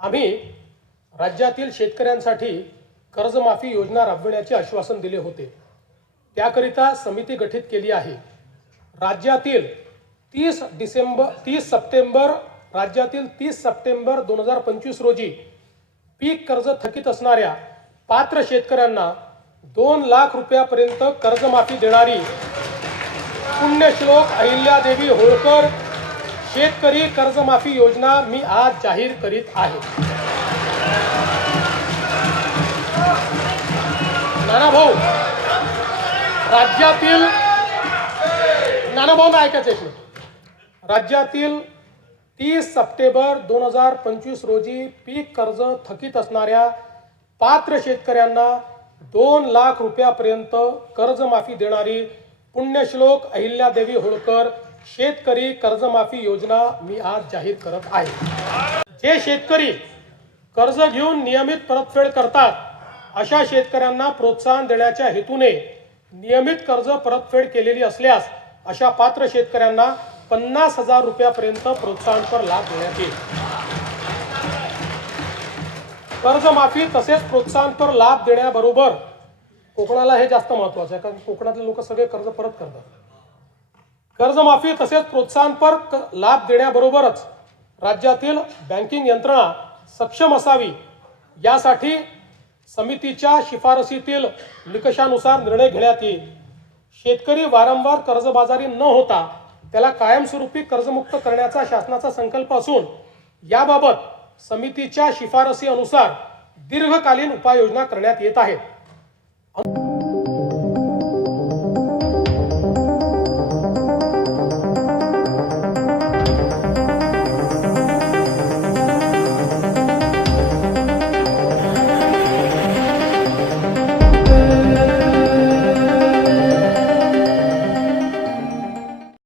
आम्ही राज्यातील शेतकऱ्यांसाठी कर्जमाफी योजना राबविण्याचे आश्वासन दिले होते। त्याकरिता समिती गठीत केली आहे। राज्यातील 30 सप्टेंबर 2025 रोजी पीक कर्ज थकीत असणाऱ्या पात्र शेतकऱ्यांना 2 लाख रुपयापर्यंत कर्जमाफी देणारी पुण्यश्लोक अहिल्यादेवी होळकर शेतकरी कर्जमाफी योजना मी आज जाहीर करीत आहे। नानाभाऊ, राज्यातील 30 सप्टेंबर 2025 रोजी पीक कर्ज थकीत असणाऱ्या पात्र शेतकऱ्यांना 2 लाख रुपयापर्यंत कर्जमाफी देणारी पुण्यश्लोक अहिल्यादेवी होळकर शेतकरी कर्जमाफी योजना मी आज जाहीर करत आहे। जे शेतकरी कर्ज घेऊन नियमित परतफेड करतात अशा शेतकऱ्यांना प्रोत्साहन देण्याच्या हेतूने नियमित कर्ज परतफेड केलेली असल्यास अशा पात्र शेतकऱ्यांना 50,000 रुपयापर्यंत प्रोत्साहनपर लाभ देण्यात येईल। कर्जमाफी तसेच प्रोत्साहनपर लाभ देण्याबरोबर कोकणाला हे जास्त महत्त्वाचं आहे, कारण कोकणातले लोक सगळे कर्ज परत करतात। कर्जमाफी तसेच प्रोत्साहनपर लाभ देण्याबरोबरच राज्यातील बँकिंग यंत्रणा सक्षम असावी यासाठी समितीच्या शिफारसीतील निकषानुसार निर्णय घेण्यात येईल। शेतकरी वारंवार कर्जबाजारी न होता त्याला कायमस्वरूपी कर्जमुक्त करण्याचा शासनाचा संकल्प असून याबाबत समितीच्या शिफारसी अनुसार दीर्घकालीन उपाययोजना करण्यात येत आहेत।